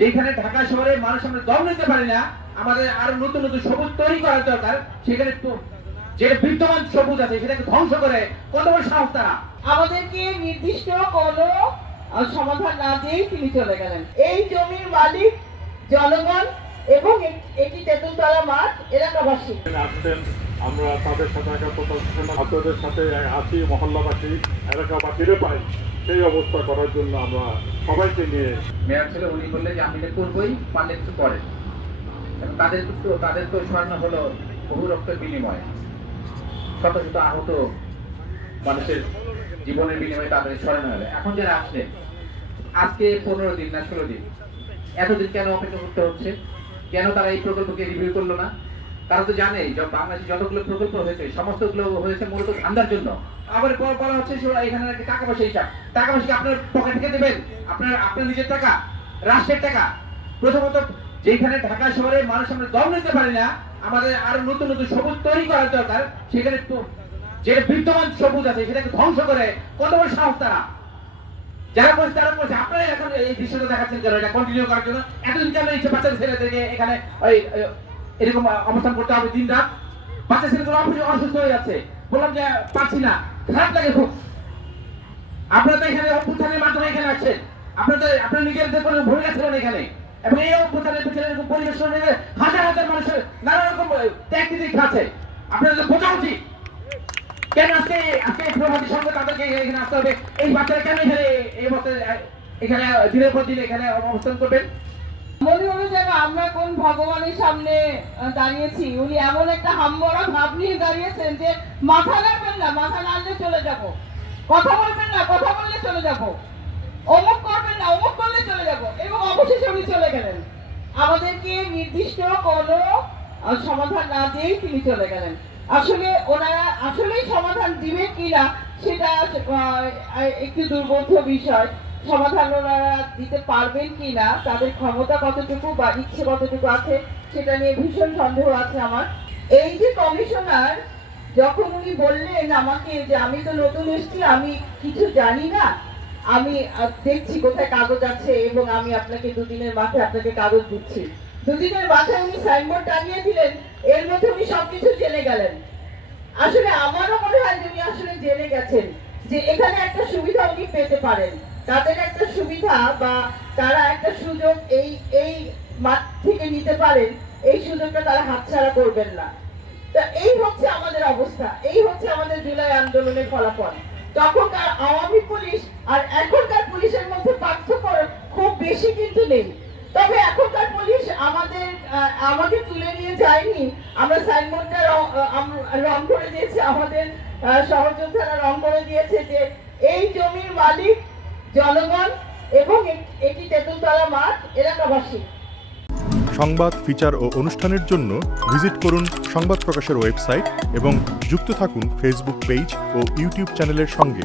যেখানে ঢাকা শহরে মানুষ আমরা দম নিতে পারি না, আমাদের আরো নতুন নতুন সবুজ তৈরি করা দরকার। সেখানে যে বিদ্যমান সবুজ আছে সেটাকে ধ্বংস করে কত বড় সাহস তারা। আমাদেরকে নির্দিষ্ট কোনো সমাধান না দিয়েই তিনি চলে গেলেন। এই জমির মালিক জনগণ এবং এটি তেঁতুলতলা মাঠ এলাকাবাসী। আমরা তাদের সাথে ছাত্রদের সাথে আছি, মহল্লাবাসী এলাকাবাসীরা পাই সেই অবস্থা করার জন্য আমরা সবাইকে নিয়ে মেয়র ছিল, উনি বললেন যে আমি এটা করবোই, পারলে কিছু করেন। তাদের তো সরানো হলো বহু রক্তের বিনিময়ে, শত শত আহত মানুষের জীবনের বিনিময়ে তাদের সরানো হলো। এখন যারা আসলে আজকে 15 দিন না 16 দিন, এতদিন কেন অপেক্ষা করতে হচ্ছে? কেন তারা এই প্রকল্পকে রিভিউ করলো না? তারা তো জানে বাংলাদেশে যতগুলো প্রকল্প হয়েছে সমস্তগুলো হয়েছে মূলত ধান্দার জন্য। আবার বলা হচ্ছে এখানে নাকি টাকা পয়সা হিসাব। টাকা পয়সা কি আপনার পকেট থেকে দেবেন? আপনার নিজের টাকা, রাষ্ট্রের টাকা? প্রথমত যেখানে ঢাকা শহরে মানুষ আমরা দম নিতে পারি না, আমাদের আরো নতুন নতুন সবুজ তৈরি করা দরকার। সেখানে যে বিদ্যমান সবুজ আছে সেটাকে ধ্বংস করে কত বড় সাহস তারা। যারা বলছে তারা বলছে, আপনারা এখন এই দৃশ্যটা দেখাচ্ছেন কেন? এটা কন্টিনিউ করার জন্য এতদিন কেন ইচ্ছে বাচ্চা ছেলেদেরকে এখানে এরকম অবস্থান করতে হবে দিন রাত? বাচ্চা ছেলেগুলো অসুস্থ হয়ে যাচ্ছে। বললাম যে পাচ্ছি না, খারাপ লাগে খুব। আপনারা তো এখানে অভ্যুত্থানের মাধ্যমে এখানে আসছেন, আপনার নিজেদের কোনো ভূমিকা ছিল না এখানে। এবং এই অভ্যুত্থানের পিছনে এরকম পরিবেশ হাজার হাজার মানুষের নানা রকম ত্যাগ দিতে আছে। আপনাদের বোঝা উচিত কেন আজকে প্রভাতী সঙ্গে তাদেরকে এখানে আসতে হবে। এই বাচ্চারা কেন এখানে এই অবস্থায় এখানে দিনের পর দিন এখানে অবস্থান করবেন? মনে হলো যেন আমরা কোন ভগবানের সামনে দাঁড়িয়েছি। উনি এমন একটা হামবড়া ভাব নিয়ে দাঁড়িয়েছেন যে মাথা নাড়বেন না, মাথা নাড়লে চলে যাব, কথা বলবেন না, কথা বললে চলে যাব, অমুক করবেন না, অমুক করলে চলে যাব, এবং অবশেষে উনি চলে গেলেন। আমাদেরকে নির্দিষ্ট কোনো সমাধান না দিয়েই তিনি চলে গেলেন। আসলে ওনারা আসলেই সমাধান দিবেন কিনা সেটা একটু দুর্বোধ্য বিষয়। সমাধান ওনারা দিতে পারবেন কিনা, তাদের ক্ষমতা কতটুকু বা ইচ্ছে কতটুকু আছে সেটা নিয়ে ভীষণ সন্দেহ আছে আমার। এই যে কমিশনার যখন উনি বললেন আমাকে যে আমি তো নতুন এসেছি, আমি কিছু জানি না, আমি দেখছি কোথায় কাগজ আছে এবং আমি আপনাকে 2 দিনের মাথায় আপনাকে কাগজ দিচ্ছি। 2 দিনের মাথায় উনি সাইনবোর্ড টানিয়ে দিলেন, এর মধ্যে উনি সবকিছু জেনে গেলেন। আসলে আমারও মনে হয় যে উনি আসলে জেনে গেছেন যে এখানে একটা সুবিধা উনি পেতে পারেন, তাদের একটা সুবিধা বা তারা একটা সুযোগ এই মাঠ থেকে নিতে পারেন, এই সুযোগটা তারা হাতছাড়া করবেন না। তো এই হচ্ছে আমাদের অবস্থা, এই হচ্ছে আমাদের জুলাই আন্দোলনের ফলাফল। তখনকার আওয়ামী পুলিশ আর এখনকার পুলিশের মধ্যে পার্থক্য খুব বেশি কিন্তু নেই। তবে এখনকার পুলিশ আমাকে তুলে নিয়ে যায়নি, আমরা সাইনবোর্ডটা রং করে দিয়েছি, আমাদের সহযোদ্ধারা রং করে দিয়েছে যে এই জমির মালিক জনগণ এবং এটি তেঁতুলতলা মাঠ এলাকাবাসী। সংবাদ, ফিচার ও অনুষ্ঠানের জন্য ভিজিট করুন সংবাদ প্রকাশের ওয়েবসাইট এবং যুক্ত থাকুন ফেসবুক পেজ ও ইউটিউব চ্যানেলের সঙ্গে।